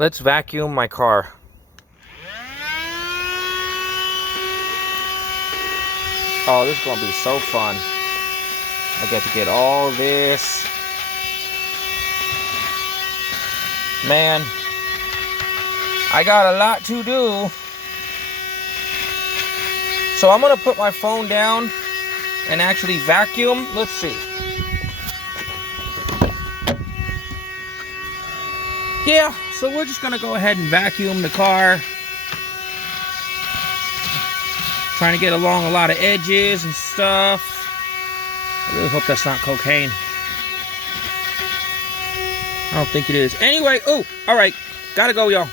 Let's vacuum my car. Oh, this is gonna be so fun. I get to get all this. Man, I got a lot to do. So I'm gonna put my phone down and actually vacuum. Let's see. Yeah, so we're just gonna go ahead and vacuum the car. Trying to get along a lot of edges and stuff. I really hope that's not cocaine. I don't think it is. Anyway, oh, all right. Gotta go, y'all.